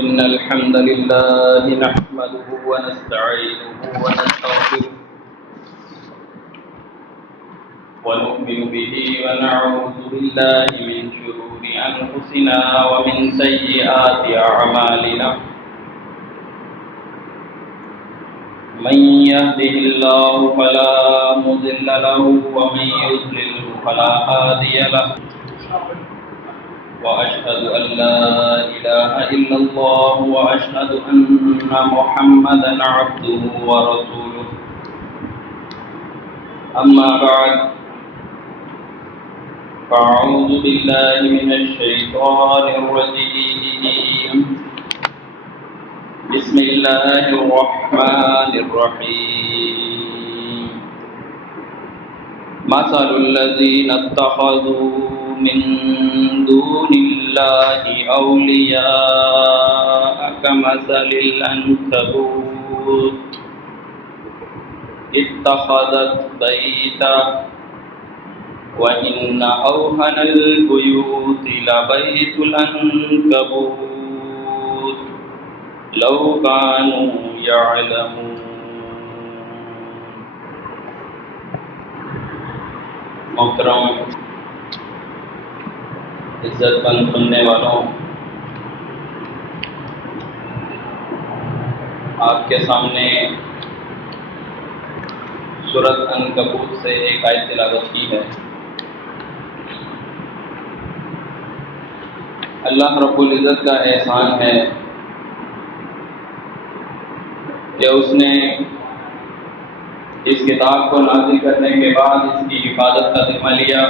إن الحمد لله نحمده ونستعينه ونستغفره ونؤمن به ونعوذ بالله من شرور أنفسنا ومن سيئات أعمالنا من يهده الله فلا مضل له ومن يضلله فلا هادي له وأشهد أن لا إله إلا الله وأشهد أن محمدا عبده ورسوله أما بعد فأعوذ بالله من الشيطان الرجيم بسم الله الرحمن الرحيم مثل الذين اتخذوا من دون الله أولياء كمثل العنكبوت اتخذت بيتا وإن أوهن البيوت لبيت العنكبوت لو كانوا يعلمون. محترم عزت مند سننے والوں، آپ کے سامنے سورۃ عنکبوت سے ایک آیت تلاوت کی ہے۔ اللہ رب العزت کا احسان ہے کہ اس نے اس کتاب کو نازل کرنے کے بعد اس کی حفاظت کا ذمہ لیا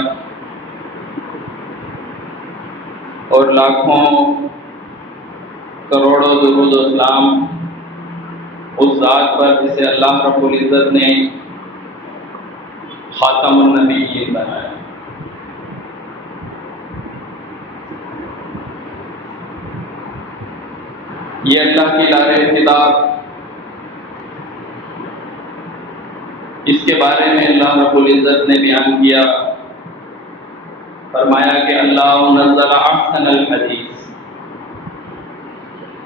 اور لاکھوں کروڑوں درود و سلام اس ذات پر جسے اللہ رب العزت نے خاتم النبیین بنایا۔ یہ اللہ کی لارے کتاب، اس کے بارے میں اللہ رب العزت نے بیان کیا، فرمایا کہ اللہ نزل احسن الحدیث،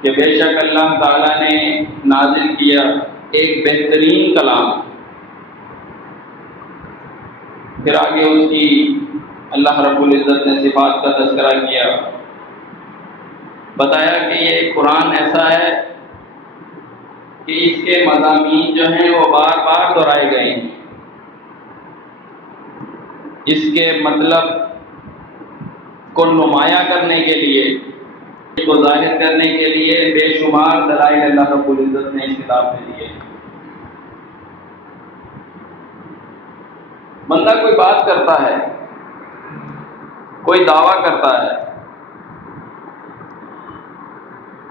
کہ بے شک اللہ تعالیٰ نے نازل کیا ایک بہترین کلام۔ پھر آگے اس کی اللہ رب العزت نے صفات کا تذکرہ کیا، بتایا کہ یہ قرآن ایسا ہے کہ اس کے مضامین جو ہیں وہ بار بار دہرائے گئے ہیں، اس کے مطلب کو نمایاں کرنے کے لیے، اس کو ظاہر کرنے کے لیے بے شمار دلائل اللہ رب العزت نے اس کتاب میں دیے۔ بندہ کوئی بات کرتا ہے، کوئی دعویٰ کرتا ہے،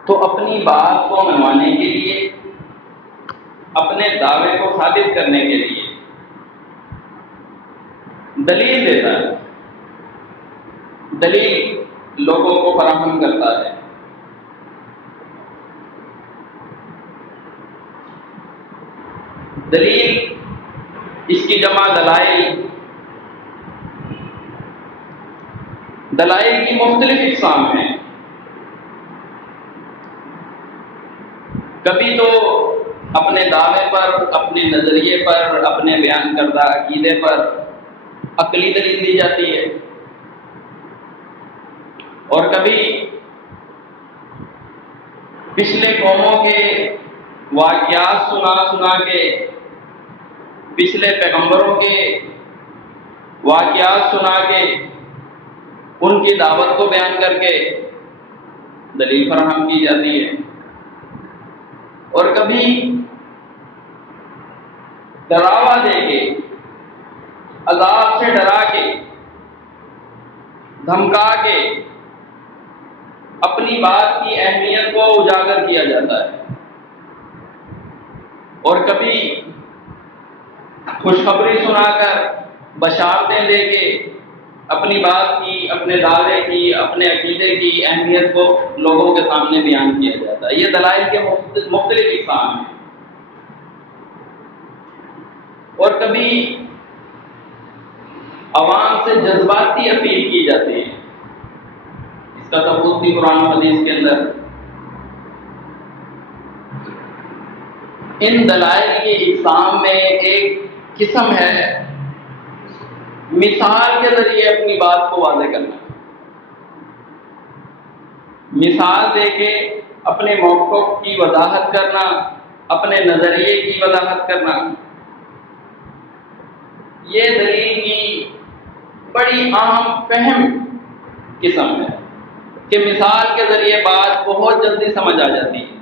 تو اپنی بات کو منوانے کے لیے، اپنے دعوے کو ثابت کرنے کے لیے دلیل دیتا ہے، دلیل لوگوں کو فراہم کرتا ہے۔ دلیل اس کی جمع دلائل، دلائل کی مختلف اقسام ہیں۔ کبھی تو اپنے دعوے پر، اپنے نظریے پر، اپنے بیان کردہ عقیدے پر عقلی دلیل دی جاتی ہے، اور کبھی پچھلے قوموں کے واقعات سنا کے، پچھلے پیغمبروں کے واقعات سنا کے، ان کی دعوت کو بیان کر کے دلیل فراہم کی جاتی ہے، اور کبھی ڈراوا دے کے، عذاب سے ڈرا کے، دھمکا کے اپنی بات کی اہمیت کو اجاگر کیا جاتا ہے، اور کبھی خوشخبری سنا کر، بشارتیں دے کے اپنی بات کی، اپنے دعوے کی، اپنے عقیدے کی اہمیت کو لوگوں کے سامنے بیان کیا جاتا ہے۔ یہ دلائل کے مختلف اقسام ہیں، اور کبھی عوام سے جذباتی اپیل کی جاتی ہے۔ اس کا ثبوت بھی قرآن و حدیث کے اندر ان دلائل کی اقسام میں ایک قسم ہے مثال کے ذریعے اپنی بات کو واضح کرنا، مثال دے کے اپنے موقف کی وضاحت کرنا، اپنے نظریے کی وضاحت کرنا۔ یہ دلیل کی بڑی عام فہم قسم ہے کہ مثال کے ذریعے بات بہت جلدی سمجھ آ جاتی ہے۔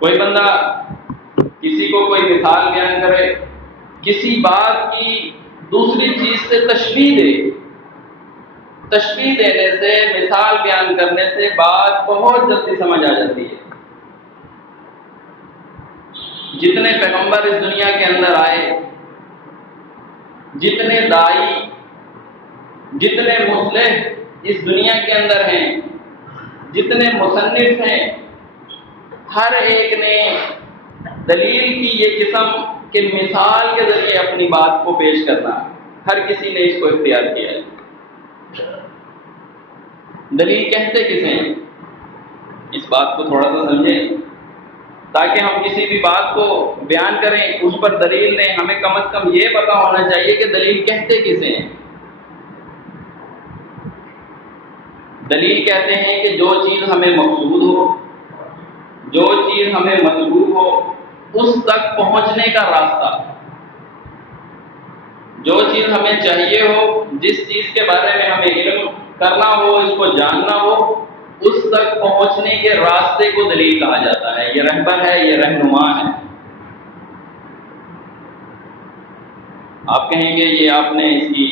کوئی بندہ کسی کو کوئی مثال بیان کرے، کسی بات کی دوسری چیز سے تشبیہ دے، تشبیہ دینے سے، مثال بیان کرنے سے بات بہت جلدی سمجھ آ جاتی ہے۔ جتنے پیغمبر اس دنیا کے اندر آئے، جتنے دائی، جتنے مصلح اس دنیا کے اندر ہیں، جتنے مصنف ہیں، ہر ایک نے دلیل کی یہ قسم کہ مثال کے ذریعے اپنی بات کو پیش کرنا، ہر کسی نے اس کو اختیار کیا ہے۔ دلیل کہتے کسے ہیں؟ اس بات کو تھوڑا سا سمجھیں تاکہ ہم کسی بھی بات کو بیان کریں اس پر دلیل دیں، ہمیں کم از کم یہ پتہ ہونا چاہیے کہ دلیل کہتے کسے ہیں۔ دلیل کہتے ہیں کہ جو چیز ہمیں مقصود ہو، جو چیز ہمیں مطلوب ہو، اس تک پہنچنے کا راستہ، جو چیز ہمیں چاہیے ہو، جس چیز کے بارے میں ہمیں علم کرنا ہو، اس کو جاننا ہو، اس تک پہنچنے کے راستے کو دلیل کہا جاتا ہے۔ یہ رہبر ہے، یہ رہنما ہے۔ آپ کہیں گے یہ آپ نے اس کی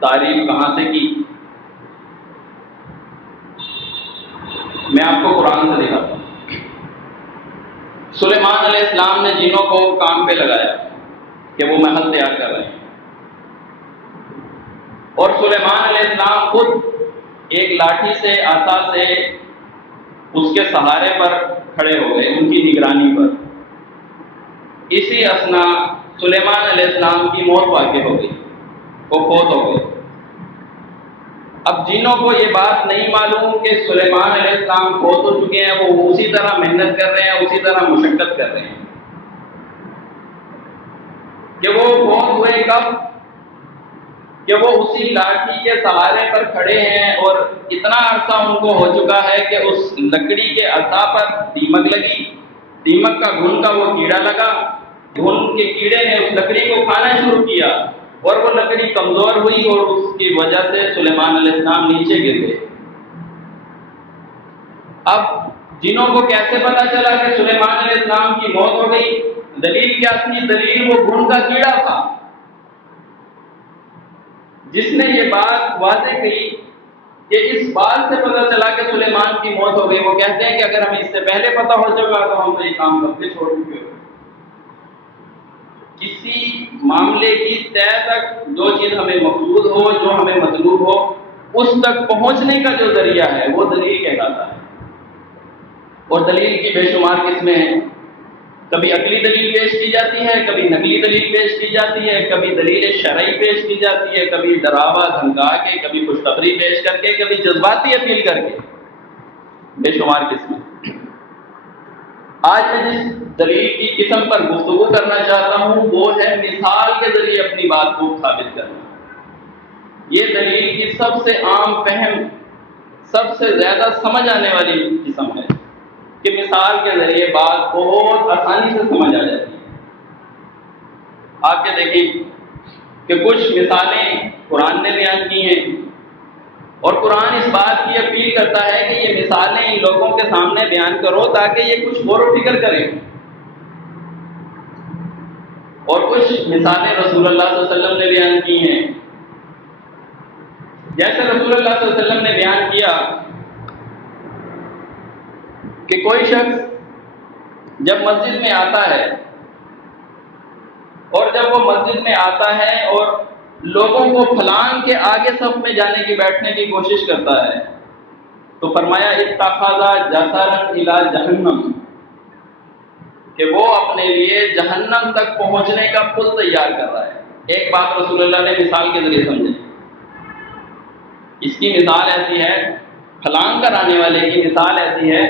تعریف کہاں سے کی؟ میں آپ کو قرآن سے دکھاتا ہوں۔ سلیمان علیہ السلام نے جنوں کو کام پہ لگایا کہ وہ محل تیار کر رہے ہیں، اور سلیمان علیہ السلام خود ایک لاٹھی سے، عصا سے اس کے سہارے پر کھڑے ہو گئے، ان کی نگرانی پر۔ اسی اثنا سلیمان علیہ السلام کی موت واقع ہو گئی، وہ فوت ہو گئے۔ اب جنوں کو یہ بات نہیں معلوم کہ سلیمان علیہ السلام فوت ہو چکے ہیں، وہ اسی طرح محنت کر رہے ہیں، اسی طرح مشقت کر رہے ہیں کہ وہ فوت ہوئے کب؟ کہ وہ اسی لاٹھی کے سہارے پر کھڑے ہیں اور اتنا عرصہ ان کو ہو چکا ہے کہ اس لکڑی کے عصا پر دیمک لگی، دیمک کا گھن کا وہ کیڑا لگا، گھن کے کیڑے نے اس لکڑی کو کھانا شروع کیا اور وہ لکڑی کمزور ہوئی اور اس کی وجہ سے سلیمان علیہ السلام نیچے گر گئے۔ اب جنوں کو کیسے پتا چلا کہ سلیمان علیہ السلام کی موت ہو گئی؟ دلیل کیا تھی؟ دلیل وہ گھن کا کیڑا تھا جس نے یہ بات واضح کی کہ اس بات سے پتہ چلا کہ سلیمان کی موت ہو گئی۔ وہ کہتے ہیں کہ اگر ہمیں اس سے پہلے پتہ ہو چکا تو ہم تو یہ کام کرتے چھوڑ چکے ہوتے۔ کسی معاملے کی طے تک جو چیز ہمیں مقصود ہو، جو ہمیں مطلوب ہو، اس تک پہنچنے کا جو ذریعہ ہے وہ دلیل کہلاتا ہے۔ اور دلیل کی بے شمار قسمیں ہیں، کبھی عقلی دلیل پیش کی جاتی ہے، کبھی نقلی دلیل پیش کی جاتی ہے، کبھی دلیل شرعی پیش کی جاتی ہے، کبھی ڈراوا دھمکا کے، کبھی خوشخبری پیش کر کے، کبھی جذباتی اپیل کر کے، بے شمار قسمیں۔ آج میں جس دلیل کی قسم پر گفتگو کرنا چاہتا ہوں وہ ہے مثال کے ذریعے اپنی بات کو ثابت کرنا۔ یہ دلیل کی سب سے عام فہم، سب سے زیادہ سمجھ آنے والی قسم ہے کہ مثال کے ذریعے بات بہت آسانی سے سمجھ آ جاتی ہے۔ آپ یہ دیکھیں کہ کچھ مثالیں قرآن نے بیان کی ہیں اور قرآن اس بات کی اپیل کرتا ہے کہ یہ مثالیں ان لوگوں کے سامنے بیان کرو تاکہ یہ کچھ غور و فکر کریں۔ اور کچھ مثالیں رسول اللہ صلی اللہ علیہ وسلم نے بیان کی ہیں، جیسے رسول اللہ صلی اللہ علیہ وسلم نے بیان کیا کہ کوئی شخص جب مسجد میں آتا ہے اور جب وہ مسجد میں آتا ہے اور لوگوں کو پھلان کے آگے صف میں جانے کی، بیٹھنے کی کوشش کرتا ہے تو فرمایا اتخذ جسرا الی جہنم، کہ وہ اپنے لیے جہنم تک پہنچنے کا پل تیار کر رہا ہے۔ ایک بات رسول اللہ نے مثال کے ذریعے سمجھائی۔ اس کی مثال ایسی ہے، پھلانگ کرانے والے کی مثال ایسی ہے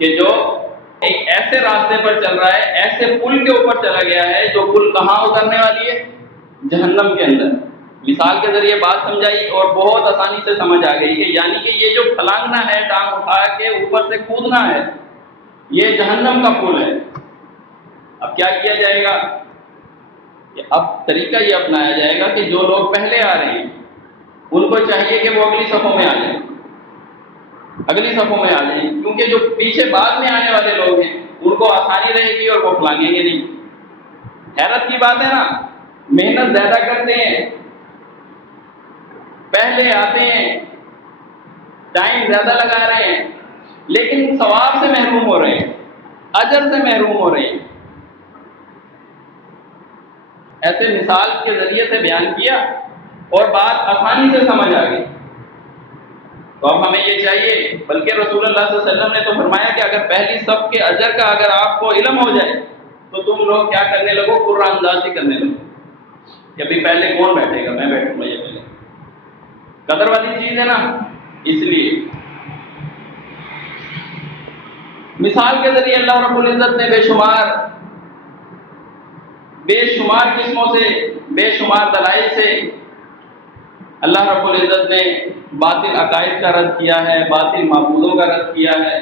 کہ جو ایک ایسے راستے پر چل رہا ہے، ایسے پل کے اوپر چلا گیا ہے جو پل کہاں اترنے والی ہے؟ جہنم کے اندر۔ مثال کے ذریعے بات سمجھائی اور بہت آسانی سے سمجھ آ گئی کہ یعنی کہ یہ جو پھلانگنا ہے، ٹانگ اٹھا کے اوپر سے کودنا ہے، یہ جہنم کا پل ہے۔ اب کیا کیا جائے گا کہ اب طریقہ یہ اپنایا جائے گا کہ جو لوگ پہلے آ رہے ہیں ان کو چاہیے کہ وہ اگلی صفوں میں آ جائیں، اگلی صفوں میں آ جائیں، کیونکہ جو پیچھے بعد میں آنے والے لوگ ہیں ان کو آسانی رہے گی اور وہ پھلانگیں گے نہیں۔ حیرت کی بات ہے نا، محنت زیادہ کرتے ہیں، پہلے آتے ہیں، ٹائم زیادہ لگا رہے ہیں، لیکن ثواب سے محروم ہو رہے ہیں، اجر سے محروم ہو رہے ہیں۔ ایسے مثال کے ذریعے سے بیان کیا اور بات آسانی سے سمجھ آ گئی۔ تو اب ہمیں یہ چاہیے، بلکہ رسول اللہ صلی اللہ علیہ وسلم نے تو فرمایا کہ اگر پہلی صف کے اجر کا اگر آپ کو علم ہو جائے تو تم لوگ کیا کرنے لگو؟ قرآن اندازی کرنے لگو کہ ابھی پہلے کون بیٹھے گا، میں بیٹھوں گا یہ پہلے۔ قدر والی چیز ہے نا، اس لیے مثال کے ذریعے اللہ رب العزت نے بے شمار قسموں سے، بے شمار دلائل سے اللہ رب العزت نے باطل عقائد کا رد کیا ہے، باطل معبودوں کا رد کیا ہے۔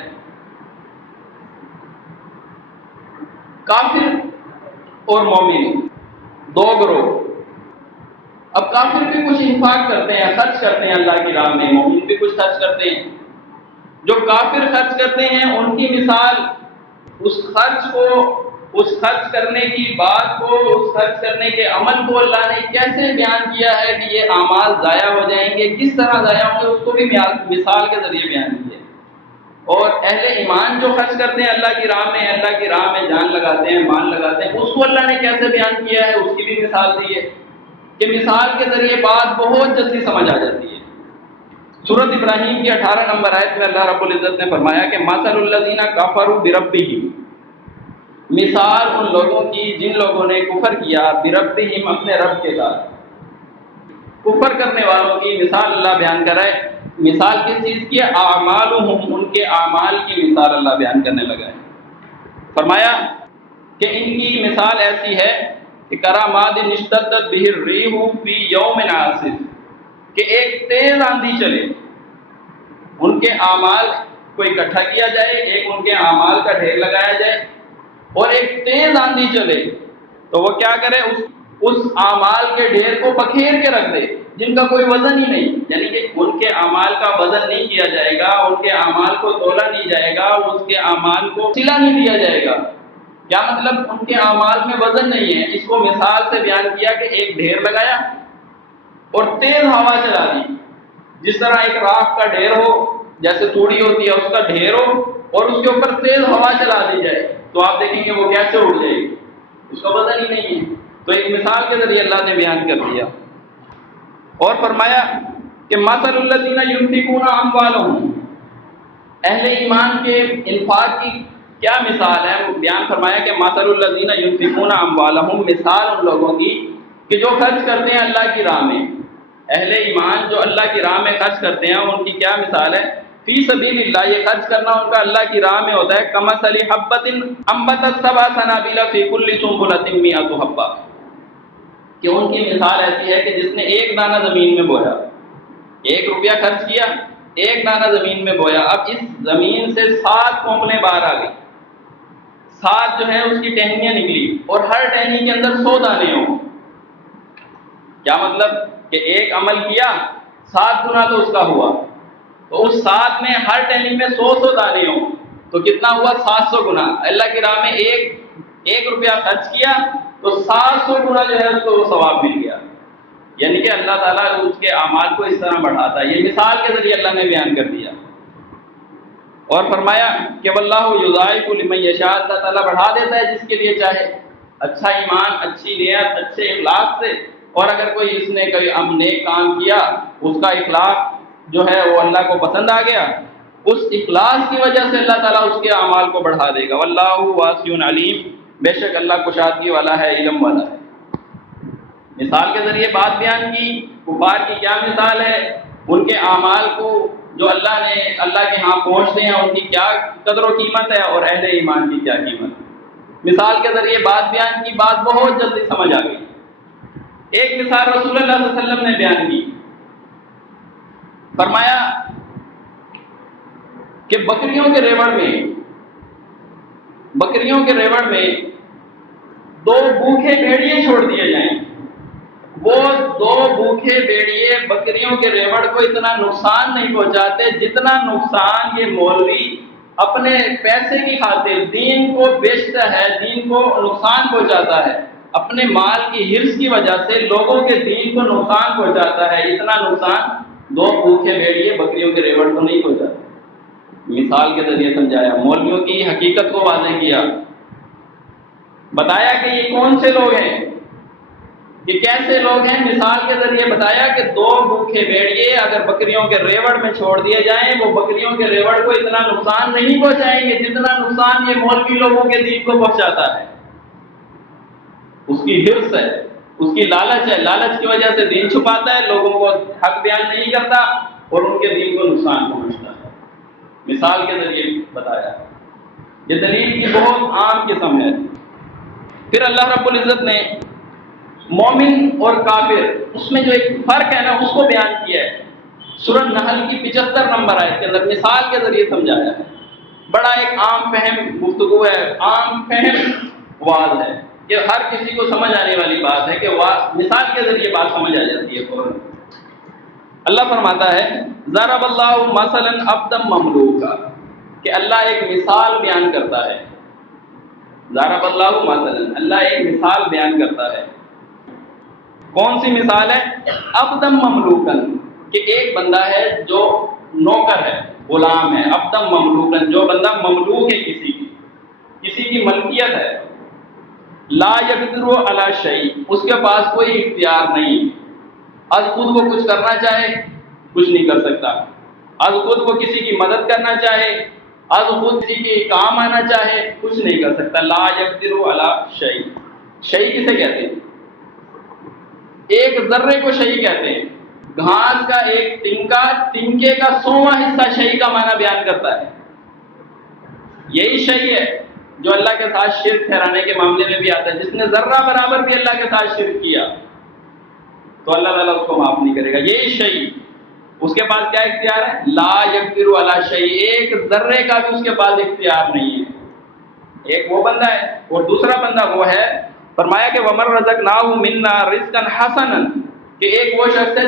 کافر اور مومن دو گروہ۔ اب کافر بھی کچھ انفاق کرتے ہیں، خرچ کرتے ہیں اللہ کی راہ میں، مومن بھی کچھ خرچ کرتے ہیں۔ جو کافر خرچ کرتے ہیں ان کی مثال اس خرچ کرنے کی بات کو، اس خرچ کرنے کے عمل کو اللہ نے کیسے بیان کیا ہے کہ یہ اعمال ضائع ہو جائیں گے، کس طرح ضائع ہوں گے، اس کو بھی مثال کے ذریعے بیان کیا۔ اور اہل ایمان جو خرچ کرتے ہیں اللہ کی راہ میں جان لگاتے ہیں، مال لگاتے ہیں، اس کو اللہ نے کیسے بیان کیا ہے، اس کی بھی مثال دی ہے کہ مثال کے ذریعے بات بہت جلدی سمجھ آ جاتی ہے۔ سورۃ ابراہیم کی 18 نمبر آیت میں اللہ رب العزت نے فرمایا کہ مثل الذین کفروا بربہم، مثال ان لوگوں کی جن لوگوں نے کفر کیا بربہم، اپنے رب کے ساتھ۔ کفر کرنے والوں کی مثال اللہ بیان کر رہا ہے۔ مثال کس چیز کی؟ اعمالہم، ان کے اعمال کی مثال اللہ بیان کرنے لگا ہے۔ فرمایا کہ ان کی مثال ایسی ہے کہ کراماد اشتدت بہ الریح فی یوم عاصف، کہ ایک تیز آندھی چلے، ان کے اعمال کو اکٹھا کیا جائے، ایک ان کے اعمال کا ڈھیر لگایا جائے، اور ایک تیز آندھی چلے تو وہ کیا کرے؟ اس اعمال کے ڈھیر کو بکھیر کے رکھ دے، جن کا کوئی وزن ہی نہیں، یعنی کہ ان کے اعمال کا وزن نہیں کیا جائے گا، ان کے اعمال کو تولا نہیں جائے گا، اس کے اعمال کو سلا نہیں دیا جائے گا۔ کیا مطلب؟ ان کے اعمال میں وزن نہیں ہے۔ اس کو مثال سے بیان کیا کہ ایک ڈھیر لگایا اور تیز ہوا چلا دی، جس طرح ایک راکھ کا ڈھیر ہو، جیسے توڑی ہوتی ہے اس کا ڈھیر ہو، اور اس کے اوپر تیز ہوا چلا دی جائے تو آپ دیکھیں گے وہ کیسے اڑ جائے گی، اس کا وزن ہی نہیں ہے۔ تو ایک مثال کے ذریعے اللہ نے بیان کر دیا اور فرمایا کہ مثل الذین ینفقون اموالہم، اہل ایمان کے انفاق کی کیا مثال ہے؟ بیان فرمایا کہ مثل الذین ینفقون اموالہم، مثال ان لوگوں کی کہ جو خرچ کرتے ہیں اللہ کی راہ میں۔ اہل ایمان جو اللہ کی راہ میں خرچ کرتے ہیں ان کی کیا مثال ہے؟ فی سبیل اللہ، یہ خرچ کرنا ان کا اللہ کی راہ میں ہوتا ہے کمثل حبۃ انبتت سبع سنابل فی کل سنبلۃ مئۃ حبۃ، کہ ان کی مثال ایسی ہے کہ جس نے ایک دانہ زمین میں بویا، 1 روپیہ خرچ کیا، ایک دانہ زمین میں بویا، اب اس زمین سے 7 کونپلیں باہر آ گئی، 7 جو ہے اس کی ٹہنیاں نکلی، اور ہر ٹہنی کے اندر 100 دانے ہوں۔ کیا مطلب؟ کہ ایک عمل کیا، 7 گنا تو اس کا ہوا، تو اس 7 میں ہر ٹہنی میں 100 دانے ہوں تو کتنا ہوا؟ 700 گنا۔ اللہ کی راہ میں ایک روپیہ خرچ کیا تو 700 گنا جو ہے اس کو وہ ثواب مل گیا۔ یعنی کہ اللہ تعالیٰ اس کے اعمال کو اس طرح بڑھاتا ہے۔ یہ مثال کے ذریعے اللہ نے بیان کر دیا اور فرمایا کہ واللہ یضاعف لمن یشاء، اللہ تعالیٰ بڑھا دیتا ہے جس کے لیے چاہے۔ اچھا ایمان، اچھی نیت، اچھے اخلاق سے، اور اگر کوئی اس نے کوئی نیک کام کیا، اس کا اخلاق جو ہے وہ اللہ کو پسند آ گیا، اس اخلاص کی وجہ سے اللہ تعالیٰ اس کے اعمال کو بڑھا دے گا۔ واللہ واسع علیم، بے شک اللہ کشادگی والا ہے، علم والا ہے۔ مثال کے ذریعے بات بیان کی۔ کفار کی کیا مثال ہے؟ ان کے اعمال کو جو اللہ کے ہاں پہنچتے ہیں ان کی کیا قدر و قیمت ہے اور اہل ایمان کی کیا قیمت ہے۔ مثال کے ذریعے بات بیان کی، بات بہت جلدی سمجھ آ گئی۔ ایک مثال رسول اللہ صلی اللہ علیہ وسلم نے بیان کی، فرمایا کہ بکریوں کے ریوڑ میں 2 بھوکے بھیڑیے چھوڑ دیے جائیں، وہ 2 بھوکے بھیڑیے بکریوں کے ریوڑ کو اتنا نقصان نہیں پہنچاتے جتنا نقصان یہ مولوی اپنے پیسے کی خاطر دین کو بیچتا ہے، دین کو نقصان پہنچاتا ہے، اپنے مال کی حرص کی وجہ سے لوگوں کے دین کو نقصان پہنچاتا ہے۔ اتنا نقصان 2 بھوکے بھیڑیے بکریوں کے ریوڑ کو نہیں پہنچاتے۔ مثال کے ذریعے سمجھایا، مولویوں کی حقیقت کو واضح کیا، بتایا کہ یہ کون سے لوگ ہیں، یہ کیسے لوگ ہیں، مثال کے ذریعے بتایا کہ 2 بھوکے بھیڑیے اگر بکریوں کے ریوڑ میں چھوڑ دیے جائیں، وہ بکریوں کے ریوڑ کو اتنا نقصان نہیں پہنچائیں گے جتنا نقصان یہ مولوی لوگوں کے دین کو پہنچاتا ہے۔ اس کی حرص ہے، اس کی لالچ ہے، لالچ کی وجہ سے دین چھپاتا ہے، لوگوں کو حق بیان نہیں کرتا اور ان کے دین کو نقصان پہنچتا ہے۔ مثال کے ذریعے بتایا، یہ دلیل کی بہت عام قسم ہے۔ پھر اللہ رب العزت نے مومن اور کافر اس میں جو ایک فرق ہے نا اس کو بیان کیا ہے، سورہ نحل کی 75 نمبر آیت کے اندر مثال کے ذریعے سمجھایا ہے۔ بڑا ایک عام فہم گفتگو ہے، عام فہم واضح ہے کہ ہر کسی کو سمجھ آنے والی بات ہے کہ مثال کے ذریعے بات سمجھ آ جاتی ہے فوراً۔ اللہ فرماتا ہے ضرب اللہ مثلا عبدا مملوکا، کہ اللہ ایک مثال بیان کرتا ہے۔ ضرب اللہ مثلا، اللہ ایک مثال بیان کرتا ہے۔ کون سی مثال ہے؟ عبدا مملوکا، کہ ایک بندہ ہے جو نوکر ہے، غلام ہے، عبدا مملوکا، جو بندہ مملوک ہے کسی کی ملکیت ہے، لا یقدر علی شیء، اس کے پاس کوئی اختیار نہیں، از خود وہ کچھ کرنا چاہے کچھ نہیں کر سکتا، از خود وہ کسی کی مدد کرنا چاہے، از خود کسی کے کام آنا چاہے کچھ نہیں کر سکتا۔ لا یقدر علی شیء، شیء کسے کہتے ہیں؟ ایک ذرے کو شیء کہتے ہیں۔ گھاس کا ایک تنکے کا 100واں حصہ شیء کا معنی بیان کرتا ہے۔ یہی شیء ہے جو اللہ کے ساتھ شرک ٹھہرانے کے معاملے میں بھی آتا ہے۔ جس نے ذرہ برابر بھی اللہ کے ساتھ شرک کیا تو اللہ تعالیٰ اس کو معاف نہیں کرے گا۔ یہی شیء، اس کے پاس کیا اختیار ہے؟ لا یقدر علی شیء، ایک ذرے کا بھی اس کے پاس اختیار نہیں ہے۔ ایک وہ بندہ ہے اور دوسرا بندہ وہ ہے، فرمایا کہ وَمَن رَزَقْنَاهُ مِنَّا رِزْقًا حَسَنًا، کہ ایک وہ شخص ہے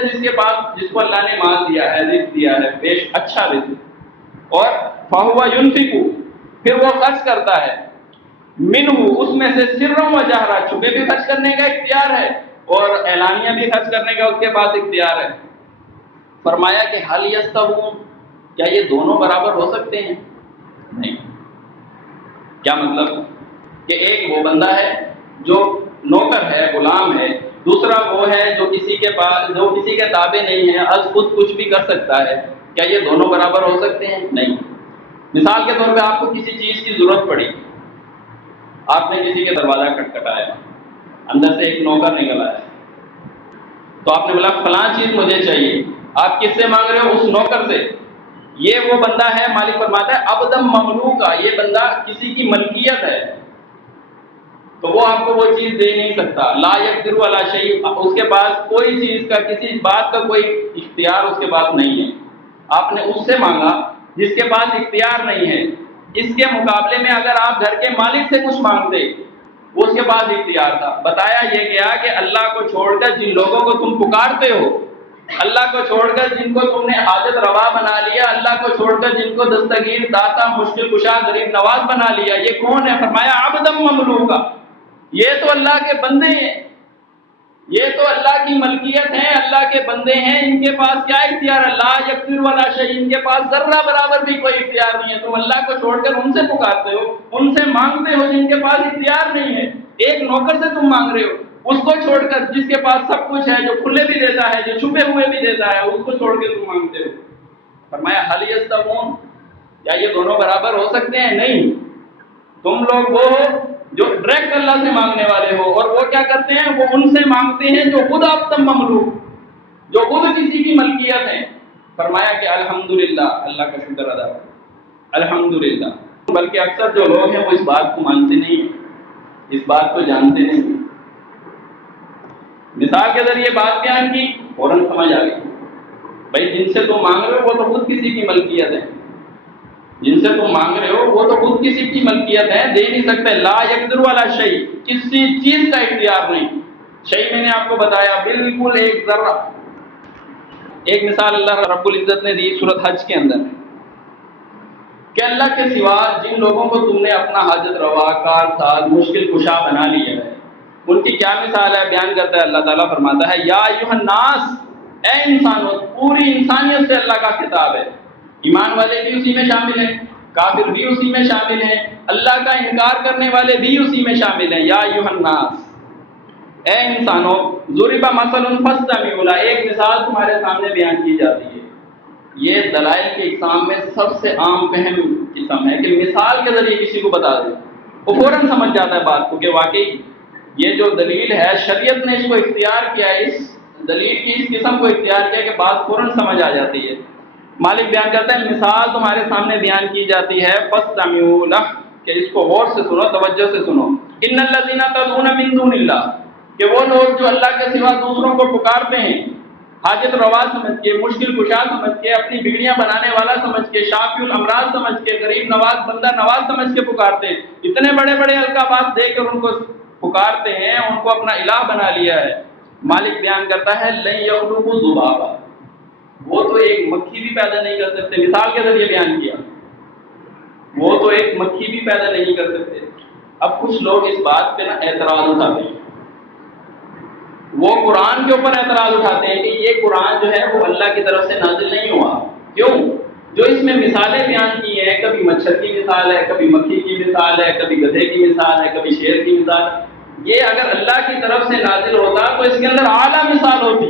جس کو اللہ نے مال دیا ہے، رزق دیا ہے، بیش اچھا رزق، اور فَهُوَ يُنْفِقُ، پھر وہ خرچ کرتا ہے، منہ اس میں سے سرًا وجہرا، چھپے بھی خرچ کرنے کا اختیار ہے اور اعلانیہ بھی خرچ کرنے کا اس کے پاس اختیار ہے۔ فرمایا کہ حل یستوون، کیا یہ دونوں برابر ہو سکتے ہیں؟ نہیں۔ کیا مطلب؟ کہ ایک وہ بندہ ہے جو نوکر ہے، غلام ہے، دوسرا وہ ہے جو کسی کے تابع نہیں ہے، از خود کچھ بھی کر سکتا ہے۔ کیا یہ دونوں برابر ہو سکتے ہیں؟ نہیں۔ مثال کے طور پہ آپ کو کسی چیز کی ضرورت پڑی، آپ نے کسی کے دروازہ کھٹکھٹایا، اندر سے ایک نوکر نکل آیا، تو آپ نے بولا فلاں چیز مجھے چاہیے، آپ کس سے مانگ رہے ہو؟ اس نوکر سے۔ یہ وہ بندہ ہے، مالک فرماتا ہے عبدم مملوکا، یہ بندہ کسی کی ملکیت ہے تو وہ آپ کو وہ چیز دے نہیں سکتا۔ لا یقدر علی شیء، اس کے پاس کوئی چیز کا، کسی بات کا کوئی اختیار اس کے پاس نہیں ہے۔ آپ نے اس سے مانگا جس کے پاس اختیار نہیں ہے۔ اس کے مقابلے میں اگر آپ گھر کے مالک سے کچھ مانگتے، وہ اس کے پاس اختیار تھا۔ بتایا یہ گیا کہ اللہ کو چھوڑ کر جن لوگوں کو تم پکارتے ہو، اللہ کو چھوڑ کر جن کو تم نے حاجت روا بنا لیا، اللہ کو چھوڑ کر جن کو دستگیر، داتا، مشکل کشا، غریب نواز بنا لیا، یہ کون ہے؟ فرمایا عبدم مملوکا، یہ تو اللہ کے بندے ہیں، یہ تو اللہ کی ملکیت ہیں، اللہ کے بندے ہیں، ان کے پاس کیا اختیار ہے؟ لا یقدر علی شیء، ان کے پاس ذرہ برابر بھی کوئی اختیار نہیں ہے۔ تم اللہ کو چھوڑ کر ان سے پکارتے ہو، ان سے مانگتے ہو جن کے پاس اختیار نہیں ہے۔ ایک نوکر سے تم مانگ رہے ہو، اس کو چھوڑ کر جس کے پاس سب کچھ ہے، جو کھلے بھی دیتا ہے، جو چھپے ہوئے بھی دیتا ہے، اس کو چھوڑ کے تم مانگتے ہو۔ فرمایا حل یستوون، کیا یہ دونوں برابر ہو سکتے ہیں؟ نہیں۔ تم لوگ وہ جو ڈائریکٹ اللہ سے مانگنے والے ہو، اور وہ کیا کرتے ہیں؟ وہ ان سے مانگتے ہیں جو خود عبد مملوک، جو خود کسی کی ملکیت ہے، فرمایا کہ الحمدللہ، اللہ کا شکر ادا کرو، الحمدللہ۔ بلکہ اکثر جو لوگ ہیں وہ اس بات کو مانتے نہیں ہیں، اس بات کو جانتے نہیں ہیں۔ مثال کے ذریعے بات بیان کی، فوراً سمجھ آ گئی، بھائی جن سے تم مانگ رہے ہو وہ تو خود کسی کی ملکیت ہے، جن سے تم مانگ رہے ہو وہ تو خود کسی کی ملکیت ہے، دے نہیں سکتے۔ لا یقدر علی شیء، کسی چیز کا اختیار نہیں۔ شیء میں نے آپ کو بتایا بالکل ایک ذرہ۔ ایک مثال اللہ رب العزت نے دی سورۃ حج کے اندر کہ اللہ کے سوا جن لوگوں کو تم نے اپنا حاجت روا، کار ساز، مشکل کشا بنا لیا ہے، ان کی کیا مثال ہے؟ بیان کرتا ہے اللہ تعالیٰ، فرماتا ہے یا ایھا الناس، اے انسانوں، پوری انسانیت سے اللہ کا خطاب ہے۔ ایمان والے بھی اسی میں شامل ہیں، کافر بھی اسی میں شامل ہیں، اللہ کا انکار کرنے والے بھی اسی میں شامل ہیں۔ یا ایھا الناس، اے انسانوں، ضرب مثل فاستمعوا لہ، ایک مثال تمہارے سامنے بیان کی جاتی ہے۔ یہ دلائل کے اقسام میں سب سے عام فہم قسم ہے کہ مثال کے ذریعے کسی کو بتا دیں، وہ فوراً سمجھ جاتا ہے بات کو کہ واقعی یہ جو دلیل ہے شریعت نے اس کو اختیار کیا ہے، اس دلیل کی اس قسم کو اختیار کیا کہ بات فوراً سمجھ آ جاتی ہے۔ مالک بیان کرتا ہے مثال تمہارے سامنے بیان کی جاتی ہے، فاستمعوا لہ، کہ اس کو غور سے سنو، توجہ سے سنو۔ ان الذین تدعون من دون اللہ، کہ وہ لوگ جو اللہ کے سوا دوسروں کو پکارتے ہیں، حاجت روا سمجھ کے، مشکل کشا سمجھ کے، اپنی بگڑیاں بنانے والا سمجھ کے، شافی الامراض سمجھ کے، غریب نواز، بندہ نواز سمجھ کے پکارتے ہیں، اتنے بڑے بڑے القابات دے کر ان کو پکارتے ہیں، ان کو اپنا الہ بنا لیا ہے۔ مالک بیان کرتا ہے لن یخلقوا ذبابا، وہ تو ایک مکھی بھی پیدا نہیں کر سکتے، مثال کے ذریعے بیان کیا، وہ تو ایک مکھی بھی پیدا نہیں کر سکتے۔ اب کچھ لوگ اس بات پہ اعتراض اٹھاتے ہیں، وہ قرآن کے اوپر اعتراض اٹھاتے ہیں کہ یہ قرآن جو ہے وہ اللہ کی طرف سے نازل نہیں ہوا، کیوں؟ جو اس میں مثالیں بیان کی ہیں، کبھی مچھر کی مثال ہے، کبھی مکھی کی مثال ہے، کبھی گدھے کی مثال ہے، کبھی شیر کی مثال ہے، یہ اگر اللہ کی طرف سے نازل ہوتا تو اس کے اندر اعلیٰ مثال ہوتی۔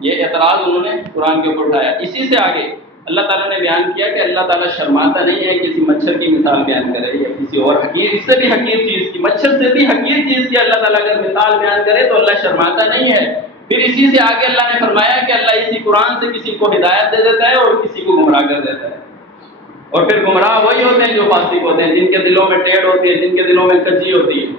یہ اعتراض انہوں نے قرآن کے اوپر اٹھایا۔ اسی سے آگے اللہ تعالیٰ نے بیان کیا کہ اللہ تعالیٰ شرماتا نہیں ہے کسی مچھر کی مثال بیان کرے یا کسی اور حقیر، اس سے بھی حقیر چیز کی، مچھر سے بھی حقیر چیز کی اللہ تعالیٰ اگر مثال بیان کرے تو اللہ شرماتا نہیں ہے۔ پھر اسی سے آگے اللہ نے فرمایا کہ اللہ اسی قرآن سے کسی کو ہدایت دے دیتا ہے اور کسی کو گمراہ کر دیتا ہے، اور پھر گمراہ وہی ہوتے ہیں جو فاسق ہوتے ہیں، جن کے دلوں میں ٹیڑھ ہوتی ہے، جن کے دلوں میں کجی ہوتی ہے۔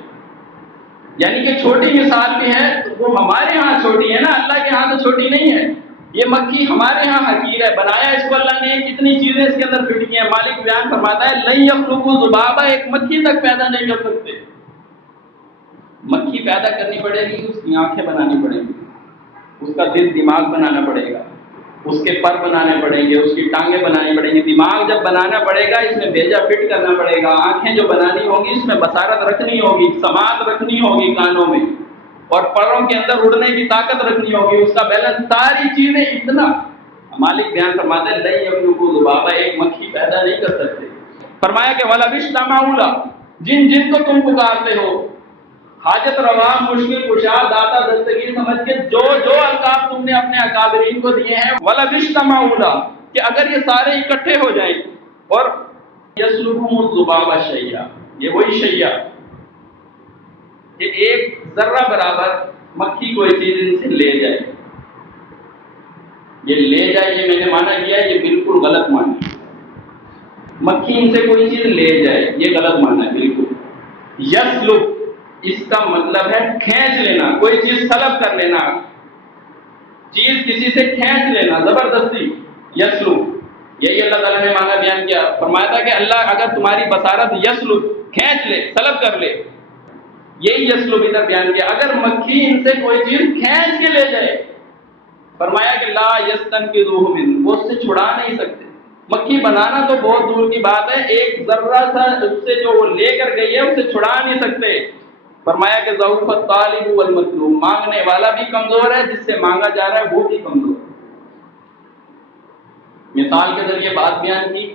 یعنی کہ چھوٹی مثال بھی ہے، وہ ہمارے ہاں چھوٹی ہے نا، اللہ کے ہاں تو چھوٹی نہیں ہے۔ یہ مکھی ہمارے ہاں حقیر ہے، بنایا اس کو اللہ نے، کتنی چیزیں اس کے اندر فٹ کی ہیں۔ مالک بیان فرماتا ہے لن یخلقوا ذبابا، ایک مکھی تک پیدا نہیں کر سکتے۔ مکھی پیدا کرنی پڑے گی، اس کی آنکھیں بنانی پڑیں گی، اس کا دل دماغ بنانا پڑے گا، اس کے پر بنانے پڑیں گے، اس کی ٹانگیں بنانی پڑیں گی، دماغ جب بنانا پڑے گا اس میں بیجا فٹ کرنا پڑے گا، آنکھیں جو بنانی ہوں گی اس میں بصارت رکھنی ہوگی، سماعت رکھنی ہوگی کانوں میں، اور پروں کے اندر اڑنے کی طاقت رکھنی ہوگی، اس کا بیلنس، ساری چیزیں اتنا۔ مالک بیان فرماتے ہیں لن یخلقوا ذبابا، ایک مکھی پیدا نہیں کر سکتے۔ فرمایا کہ وَلَوِ اجْتَمَعُوا لَهُ، جن کو تم پکارتے ہو، حاجت روا، مشکل کشا، داتا دستگیر سمجھ کے جو القاب تم نے اپنے اکابرین کو دیے ہیں، وَلَوِ اجْتَمَعُوا لَهُ، کہ اگر یہ سارے اکٹھے ہو جائیں اور يَسْلُبُهُمُ الذُّبَابَ شَيْئًا، یہ وہی شیء کہ ایک ذرہ برابر مکھی کوئی چیز ان سے لے جائے، یہ لے جائے، یہ میں نے مانا کیا ہے، یہ بالکل غلط مانا ہے۔ مکھی ان سے کوئی چیز لے جائے، یہ غلط مانا ہے بالکل۔ یسلب، اس کا مطلب ہے کھینچ لینا، کوئی چیز طلب کر لینا، چیز کسی سے کھینچ لینا زبردستی، یسلب، یہی اللہ تعالیٰ نے مانا بیان کیا۔ فرمایا تھا کہ اللہ اگر تمہاری بصارت یسلب، کھینچ لے، طلب کر لے، یہی یسلب ادھر بیان کیا، اگر مکھی ان سے کوئی چیز کھینچ کے لے جائے، فرمایا کہ لا یستنقذوہ منہ، وہ اس سے چھڑا نہیں سکتے۔ مکھی بنانا تو بہت دور کی بات ہے، ایک ذرہ سا اس سے جو وہ لے کر گئی ہے اسے چھڑا نہیں سکتے۔ فرمایا کہ ضعف الطالب والمطلوب، مانگنے والا بھی کمزور ہے، جس سے مانگا جا رہا ہے وہ بھی کمزور ہے۔ مثال کے ذریعے بات بیان کی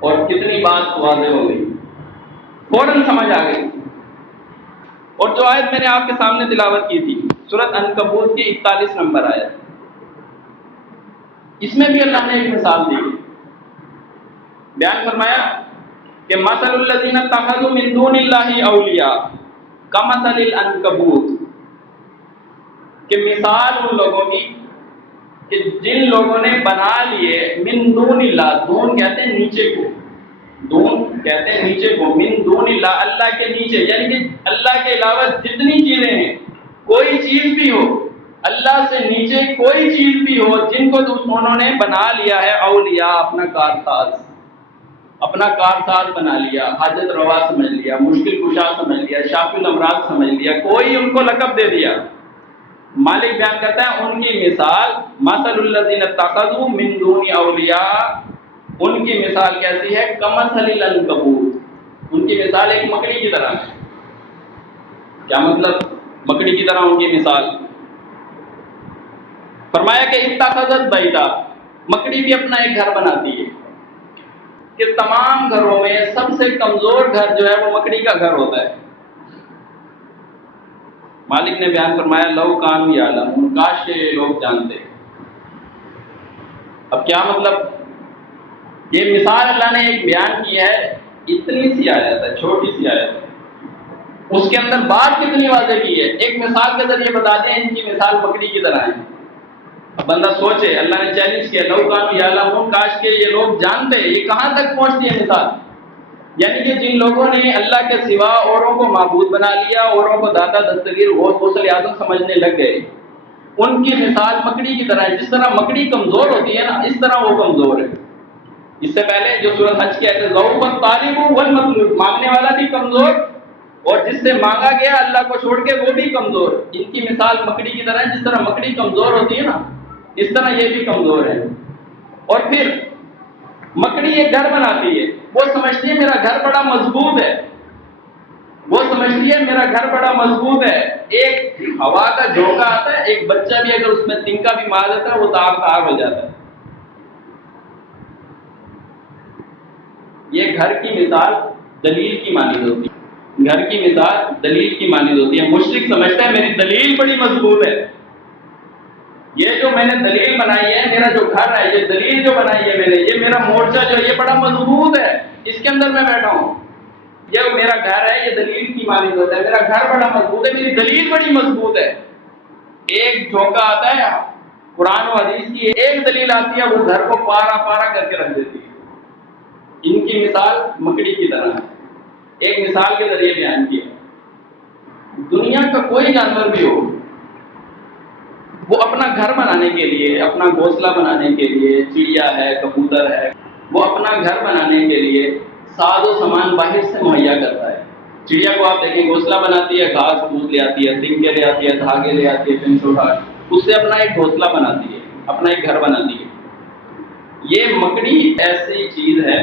اور کتنی بات واضح ہو گئی، فوراً سمجھ آ گئی۔ اور جو آیت میں نے آپ کے سامنے تلاوت کی تھی سورۃ عنکبوت کی 41 نمبر آیت، اس میں بھی اللہ نے ایک مثال دی، بیان فرمایا کہ مثل الذین اتخذوا من دون اللہ اولیاء کمثل العنکبوت، کہ مثال ان لوگوں کی کہ جن لوگوں نے بنا لیے من دون اللہ، دون کہتے ہیں نیچے کو، دون کہتے ہیں نیچے کو، من دون اللہ اللہ کے نیچے، یعنی کہ اللہ کے علاوہ جتنی چیزیں ہیں، کوئی چیز بھی ہو اللہ سے نیچے کوئی چیز بھی ہو، جن کو انہوں نے بنا لیا ہے اولیاء، اپنا کارساز، اپنا کارساز بنا لیا، حاجت روا سمجھ لیا، مشکل کشا سمجھ لیا، شافی الامراض سمجھ لیا، کوئی ان کو لقب دے دیا۔ مالک بیان کرتا ہے ان کی مثال مثل الذین اتخذوا من دون اولیاء، ان کی مثال کیسی ہے؟ کمثل العنکبوت، ان کی مثال ایک مکڑی کی طرح ہے۔ کیا مطلب؟ مکڑی کی طرح ان کی مثال۔ فرمایا کہ اتخذت بیتا، مکڑی بھی اپنا ایک گھر بناتی ہے، کہ تمام گھروں میں سب سے کمزور گھر جو ہے وہ مکڑی کا گھر ہوتا ہے۔ مالک نے بیان فرمایا لو کانوا یعلمون، کاش کہ یہ لوگ جانتے۔ اب کیا مطلب؟ یہ مثال اللہ نے ایک بیان کی ہے، اتنی سی آیت ہے، چھوٹی سی آیت ہے، اس کے اندر بات کتنی واضح کی ہے۔ ایک مثال کے ذریعے بتا دیں ان کی مثال مکڑی کی طرح ہے۔ اب بندہ سوچے، اللہ نے چیلنج کیا لو کانوا یعلمون، کاش کہ یہ لوگ جانتے۔ یہ کہاں تک پہنچتی ہے مثال؟ یعنی کہ جن لوگوں نے اللہ کے سوا اوروں کو معبود بنا لیا، اوروں کو داتا دستگیر غوث غوث اعظم سمجھنے لگ گئے، ان کی مثال مکڑی کی طرح ہے۔ جس طرح مکڑی کمزور ہوتی ہے نا، اس طرح وہ کمزور ہے۔ اس سے پہلے جو سورۃ حج کی ہے، ضعف الطالب والمطلوب، مانگنے والا بھی کمزور اور جس سے مانگا گیا اللہ کو چھوڑ کے وہ بھی کمزور۔ ان کی مثال مکڑی کی طرح ہے، جس طرح مکڑی کمزور ہوتی ہے نا، اس طرح یہ بھی کمزور ہے۔ اور پھر مکڑی ایک گھر بناتی ہے، وہ سمجھتی ہے میرا گھر بڑا مضبوط ہے، وہ سمجھتی ہے میرا گھر بڑا مضبوط ہے۔ ایک ہوا کا جھونکا آتا ہے، ایک بچہ بھی اگر اس میں تنکا بھی مار دیتا ہے وہ تار تار ہو جاتا ہے۔ یہ گھر کی مثال دلیل کی مانند ہوتی ہے، گھر کی مثال دلیل کی مانند ہوتی ہے۔ مشرک سمجھتا ہے میری دلیل بڑی مضبوط ہے، یہ جو میں نے دلیل بنائی ہے، میرا جو گھر ہے، یہ دلیل جو بنائی ہے میں نے، یہ میرا مورچہ جو ہے یہ بڑا مضبوط ہے، اس کے اندر میں بیٹھا ہوں، یہ میرا گھر ہے، یہ دلیل کی مانند ہوتا ہے، میرا گھر بڑا مضبوط ہے، میری دلیل بڑی مضبوط ہے۔ ایک جھونکا آتا ہے قرآن و حدیث کی، ایک دلیل آتی ہے، وہ گھر کو پارا پارا کر کے رکھ دیتی ہے۔ ان کی مثال مکڑی کی طرح ہے، ایک مثال کے ذریعے بیان کیا۔ دنیا کا کوئی جانور بھی ہو، وہ اپنا گھر بنانے کے لیے، اپنا گھونسلہ بنانے کے لیے، چڑیا ہے، کبوتر ہے، وہ اپنا گھر بنانے کے لیے ساز و سامان باہر سے مہیا کرتا ہے۔ چڑیا کو آپ دیکھیں، گھونسلہ بناتی ہے، گھاس پھوس لے آتی ہے، تنکے لے آتی ہے، دھاگے لے آتی ہے، پنچ اٹھا اس سے اپنا ایک گھونسلہ بناتی ہے، اپنا ایک گھر بناتی ہے۔ یہ مکڑی ایسی چیز ہے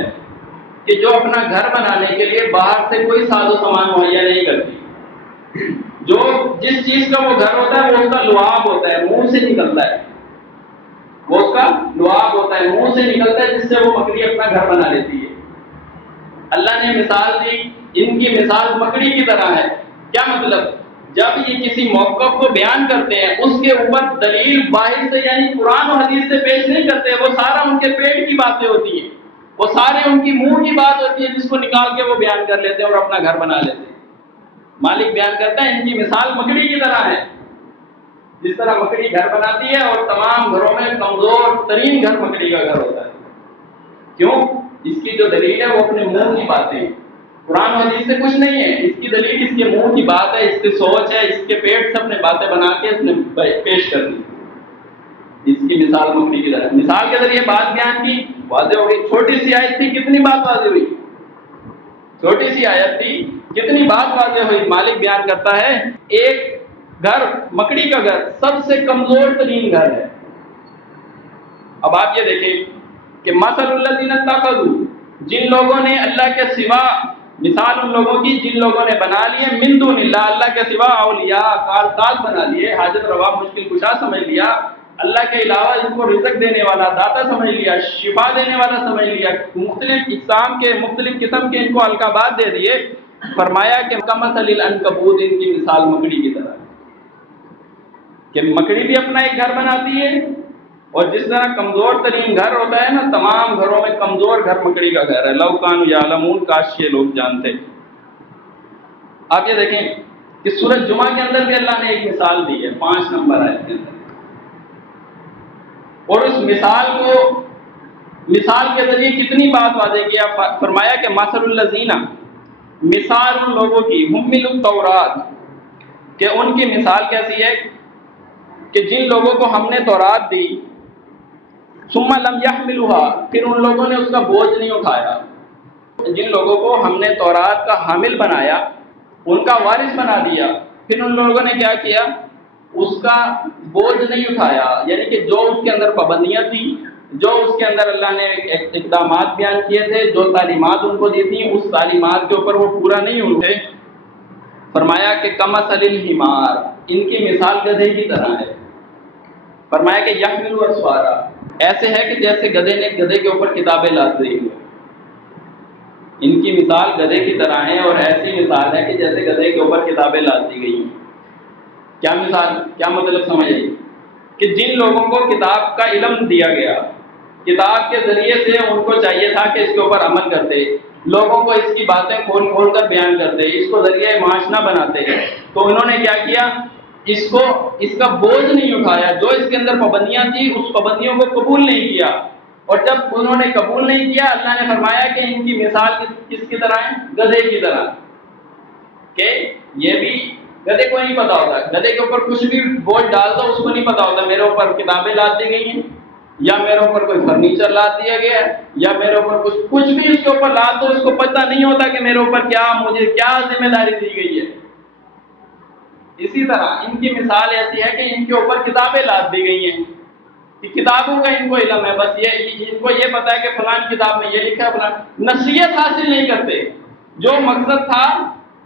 کہ جو اپنا گھر بنانے کے لیے باہر سے کوئی ساز و سامان مہیا نہیں کرتی۔ جو جس چیز کا وہ گھر ہوتا ہے وہ اس کا لعاب ہوتا ہے، منہ سے نکلتا ہے، وہ اس کا لعاب ہوتا ہے، منہ سے نکلتا ہے، جس سے وہ مکڑی اپنا گھر بنا لیتی ہے۔ اللہ نے مثال دی، ان کی مثال مکڑی کی طرح ہے۔ کیا مطلب؟ جب یہ کسی موقف کو بیان کرتے ہیں، اس کے اوپر دلیل باہر سے یعنی قرآن و حدیث سے پیش نہیں کرتے، وہ سارا ان کے پیٹ کی باتیں ہوتی ہیں، وہ سارے ان کی منہ کی بات ہوتی ہے، جس کو نکال کے وہ بیان کر لیتے ہیں اور اپنا گھر بنا لیتے ہیں۔ مالک بیان کرتا ہے ان کی مثال مکڑی کی طرح ہے، جس طرح مکڑی گھر بناتی ہے اور تمام گھروں میں کمزور ترین گھر مکڑی کا گھر ہوتا ہے۔ کیوں؟ اس کی جو دلیل ہے وہ اپنے منہ کی باتیں ہیں، قرآن و حدیث سے کچھ نہیں ہے، اس کی دلیل اس کے منہ کی بات ہے، اس کی سوچ ہے، اس کے پیٹ سے اپنے باتیں بنا کے اس نے پیش کر دی۔ اس کی مثال مکڑی کی طرح، مثال کے ذریعے بات بیان کی، واضح ہو گئی۔ چھوٹی سی آیت تھی، کتنی بات واضح ہوئی؟ چھوٹی سی آیت تھی، کتنی بات واضح ہوئی۔ مالک بیان کرتا ہے ایک گھر، مکڑی کا گھر سب سے کمزور ترین گھر ہے۔ اب آپ یہ دیکھیں کہ مثل الذین اتخذوا، جن لوگوں نے اللہ کے سوا، مثال ان لوگوں کی جن لوگوں نے بنا لیے من دون اللہ، اللہ کے سوا اولیاء، کارساز بنا لیے، حاجت روا مشکل کشا سمجھ لیا، اللہ کے علاوہ ان کو رزق دینے والا داتا سمجھ لیا، شفا دینے والا سمجھ لیا، مختلف اقسام کے مختلف قسم کے ان کو القابات دے دیے۔ فرمایا کہ کمثل العنکبوت، ان کی مثال مکڑی کی طرح، کہ مکڑی بھی اپنا ایک گھر بناتی ہے، اور جس طرح کمزور ترین گھر ہوتا ہے نا، تمام گھروں میں کمزور گھر مکڑی کا گھر ہے۔ لو کانوا یعلمون، کاش یہ لوگ جانتے۔ آپ یہ دیکھیں کہ سورۃ جمعہ کے اندر بھی اللہ نے ایک مثال دی ہے، 5 نمبر آیت کے اندر۔ اور اس مثال کے ذریعے کتنی بات واضح کیا. فرمایا کہ مثل الذین، مثال ان لوگوں کی، حملوا التورات، کہ ان کی مثال کیسی ہے کہ جن لوگوں کو ہم نے تورات دی، ثم لم يحملوها، پھر ان لوگوں نے اس کا بوجھ نہیں اٹھایا. جن لوگوں کو ہم نے تورات کا حامل بنایا، ان کا وارث بنا دیا، پھر ان لوگوں نے کیا کیا؟ اس کا بوجھ نہیں اٹھایا. یعنی کہ جو اس کے اندر پابندیاں تھیں، جو اس کے اندر اللہ نے اقدامات بیان کیے تھے، جو تعلیمات ان کو دی تھیں، اس تعلیمات کے اوپر وہ پورا نہیں ہوئے. فرمایا کہ کمثل الحمار، ان کی مثال گدھے کی طرح ہے. فرمایا کہ یحمل اسفارا، ایسے ہے کہ جیسے گدھے نے گدھے کے اوپر کتابیں لاد دی. ان کی مثال گدھے کی طرح ہے، اور ایسی مثال ہے کہ جیسے گدھے کے اوپر کتابیں لاد دی گئی. کیا مثال، کیا مطلب سمجھے؟ کہ جن لوگوں کو کتاب کا علم دیا گیا، کتاب کے ذریعے سے ان کو چاہیے تھا کہ اس کے اوپر عمل کرتے، لوگوں کو اس کی باتیں کھول کھول کر بیان کرتے، اس کو ذریعہ معاش نہ بناتے، تو انہوں نے کیا کیا؟ اس کا بوجھ نہیں اٹھایا. جو اس کے اندر پابندیاں تھیں، اس پابندیوں کو قبول نہیں کیا. اور جب انہوں نے قبول نہیں کیا، اللہ نے فرمایا کہ ان کی مثال کس کی طرح ہے؟ گدھے کی طرح. کہ یہ بھی گدھے کو نہیں پتا ہوتا، گدھے کے اوپر کچھ بھی بوجھ ڈال دو، اس کو نہیں پتا ہوتا میرے اوپر کتابیں لاد دی گئی ہیں، یا میرے اوپر کوئی فرنیچر لاد دیا گیا ہے، یا میرے اوپر کچھ بھی اس کے اوپر لاد دو، اس کو پتہ نہیں ہوتا کہ میرے اوپر مجھے کیا ذمہ داری دی گئی ہے. اسی طرح ان کی مثال ایسی ہے کہ ان کے اوپر کتابیں لاد دی گئی ہیں، کہ کتابوں کا ان کو علم ہے، بس ان کو یہ پتا ہے کہ فلان کتاب میں یہ لکھا ہے، فلان. نصیحت حاصل نہیں کرتے. جو مقصد تھا،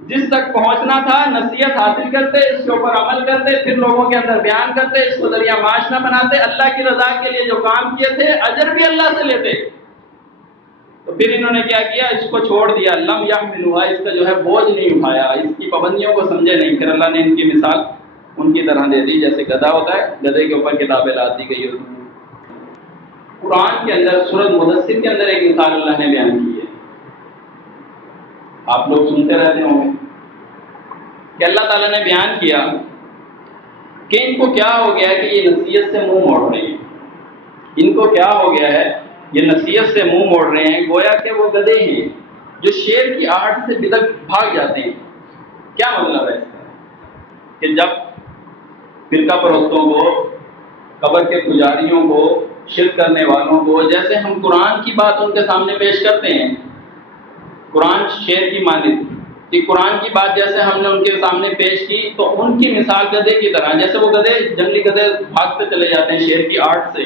جس تک پہنچنا تھا، نصیحت حاصل کرتے، اس کے اوپر عمل کرتے، پھر لوگوں کے اندر بیان کرتے، اس کو ذریعہ معاش نہ بناتے، اللہ کی رضا کے لیے جو کام کیے تھے اجر بھی اللہ سے لیتے. تو پھر انہوں نے کیا کیا؟ اس کو چھوڑ دیا. لم یحملوها، اس کا جو ہے بوجھ نہیں اٹھایا، اس کی پابندیوں کو سمجھے نہیں. پھر اللہ نے ان کی مثال ان کی طرح دے دی جیسے گدھا ہوتا ہے، گدھے کے اوپر کتابیں لاد دی گئی ہوتی. قرآن کے اندر سورۃ مدثر کے اندر ایک مثال اللہ نے بیان کی ہے، آپ لوگ سنتے رہتے ہوں گے، کہ اللہ تعالیٰ نے بیان کیا کہ ان کو کیا ہو گیا ہے کہ یہ نصیحت سے منہ موڑ رہے ہیں. ان کو کیا ہو گیا ہے؟ یہ نصیحت سے منہ موڑ رہے ہیں، گویا کہ وہ گدھے ہیں جو شیر کی آہٹ سے بدک بھاگ جاتے ہیں. کیا مطلب ہے اس کا؟ کہ جب فرقہ پرستوں کو، قبر کے پجاریوں کو، شرک کرنے والوں کو، جیسے ہم قرآن کی بات ان کے سامنے پیش کرتے ہیں، قرآن شیر کی مانند، کہ قرآن کی بات جیسے ہم نے ان کے سامنے پیش کی، تو ان کی مثال گدھے کی طرح، جیسے وہ گدھے، جنگلی گدھے بھاگتے چلے جاتے ہیں شیر کی آہٹ سے.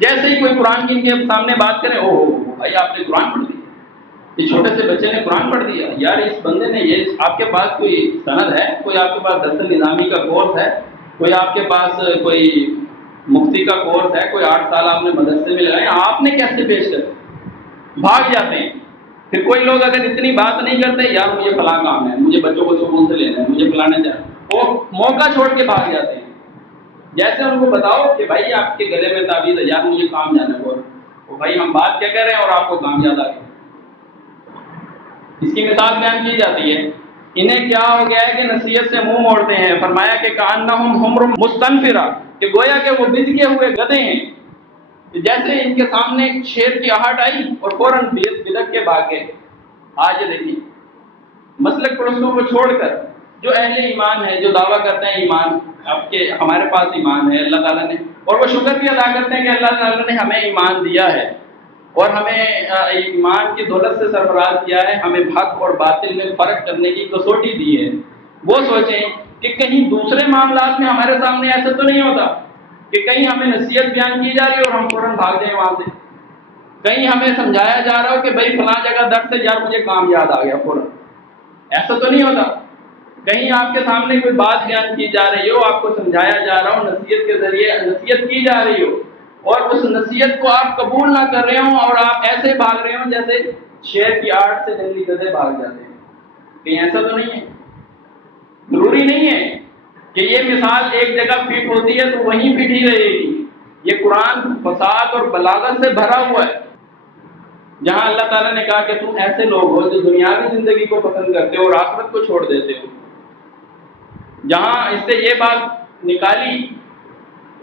جیسے ہی کوئی قرآن کی ان کے سامنے بات کرے، او بھائی آپ نے قرآن پڑھ لی، اس چھوٹے سے بچے نے قرآن پڑھ دیا، یار اس بندے نے یہ. آپ کے پاس کوئی سند ہے؟ کوئی آپ کے پاس درس نظامی کا کورس ہے؟ کوئی آپ کے پاس کوئی مفتی کا کورس ہے؟ کوئی 8 سال آپ نے مدرسے میں لگائے، آپ نے کیسے پیش کر؟ بھاگ جاتے ہیں. پھر کوئی لوگ اگر اتنی بات نہیں کرتے، یار مجھے فلاں کام ہے، مجھے بچوں کو سکول سے لینا ہے، مجھے فلانا چاہیے، وہ موقع چھوڑ کے بھاگ جاتے ہیں. جیسے ان کو بتاؤ کہ بھائی آپ کے گلے میں تعویذ ہے، یار مجھے کام جانا ہے، وہ بھائی ہم بات کیا کر رہے ہیں اور آپ کو کام یاد آ گیا. اس کی مثال بیان کی جاتی ہے. انہیں کیا ہو گیا ہے کہ نصیحت سے منہ موڑتے ہیں. فرمایا کہ کأنہم حمر مستنفرہ، کہ گویا کہ وہ بجھے ہوئے گدھے ہیں. جیسے ان کے سامنے شیر کی آہٹ آئی اور فوراً بدک کے بھاگ گئے. آج دیکھیے مسلک پرستوں کو چھوڑ کر جو اہل ایمان ہے، جو دعویٰ کرتے ہیں ایمان، آپ کے ہمارے پاس ایمان ہے اللہ تعالیٰ نے، اور وہ شکر بھی ادا کرتے ہیں کہ اللہ تعالیٰ نے ہمیں ایمان دیا ہے اور ہمیں ایمان کی دولت سے سرفراز کیا ہے، ہمیں حق اور باطل میں فرق کرنے کی کسوٹی دی ہے. وہ سوچیں کہ کہیں دوسرے معاملات میں ہمارے سامنے ایسا تو نہیں ہوتا کہ کہیں ہمیں نصیحت بیان کی جا رہی ہے اور ہم فوراً بھاگ جائیں وہاں سے. کہیں ہمیں سمجھایا جا رہا ہو کہ بھائی فلاں جگہ درس سے یار مجھے کام یاد آ گیا فوراً. ایسا تو نہیں ہوتا. کہیں آپ کے سامنے کوئی بات بیان کی جا رہی ہو، آپ کو سمجھایا جا رہا ہو، نصیحت کے ذریعے نصیحت کی جا رہی ہو، اور اس نصیحت کو آپ قبول نہ کر رہے ہوں اور آپ ایسے بھاگ رہے ہوں جیسے شیر کی آہٹ سے جنگلی گدھے بھاگ جاتے ہیں. کہیں ایسا تو نہیں ہے؟ ضروری نہیں ہے کہ یہ مثال ایک جگہ فٹ ہوتی ہے تو وہیں فٹ ہی رہے گی. یہ قرآن فصاحت اور بلاغت سے بھرا ہوا ہے. جہاں اللہ تعالیٰ نے کہا کہ تم ایسے لوگ ہو جو دنیاوی زندگی کو پسند کرتے ہو اور آخرت کو چھوڑ دیتے ہو، جہاں اس سے یہ بات نکالی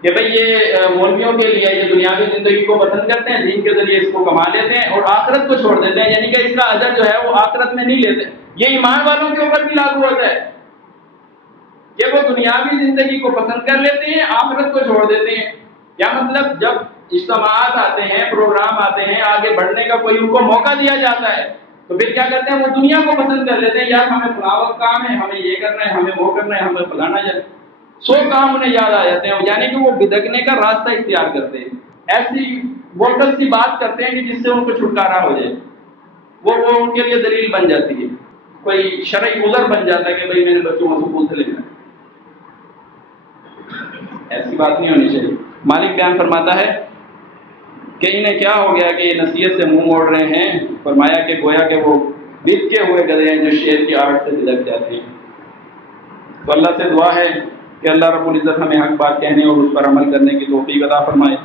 کہ بھئی یہ مولویوں کے لیے یہ دنیاوی زندگی کو پسند کرتے ہیں، دین کے ذریعے اس کو کما لیتے ہیں اور آخرت کو چھوڑ دیتے ہیں، یعنی کہ اس کا اجر جو ہے وہ آخرت میں نہیں لیتے۔ یہ ایمان والوں کے اوپر بھی لاگو ہوتا ہے کہ وہ دنیاوی زندگی کو پسند کر لیتے ہیں، آخرت کو چھوڑ دیتے ہیں۔ کیا مطلب؟ جب اجتماعات آتے ہیں، پروگرام آتے ہیں، آگے بڑھنے کا کوئی ان کو موقع دیا جاتا ہے تو پھر کیا کرتے ہیں؟ وہ دنیا کو پسند کر لیتے ہیں، یار ہمیں فلاں وقت کام ہے، ہمیں یہ کرنا ہے، ہمیں وہ کرنا ہے، ہمیں فلانا جائے، 100 کام انہیں یاد آ جاتے ہیں، یعنی کہ وہ بدکنے کا راستہ اختیار کرتے ہیں، ایسی بوتل سی بات کرتے ہیں کہ جس سے ان کو چھٹکارا ہو جائے، وہ ان کے لیے دلیل بن جاتی ہے، کوئی شرعی عذر بن جاتا ہے کہ بھئی میرے بچوں کو سکول سے لینا ہے۔ ایسی بات نہیں ہونی چاہیے۔ مالک بیان فرماتا ہے کہ انہیں کیا ہو گیا کہ یہ نصیحت سے منہ موڑ رہے ہیں؟ فرمایا کہ گویا کہ وہ بھٹکے ہوئے گدھے ہیں جو شیر کی آہٹ سے بھڑک جاتے ہیں۔ تو اللہ سے دعا ہے کہ اللہ رب العزت ہمیں حق بات کہنے اور اس پر عمل کرنے کی توفیق عطا فرمائے۔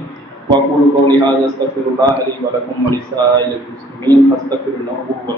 وَأَقُولُ قَوْلِي هَٰذَا أَسْتَغْفِرُ اللَّهَ لِي وَلَكُمْ وَلِسَائِرِ الْمُسْلِمِينَ فَاسْتَغْفِرُوهُ إِنَّهُ هُوَ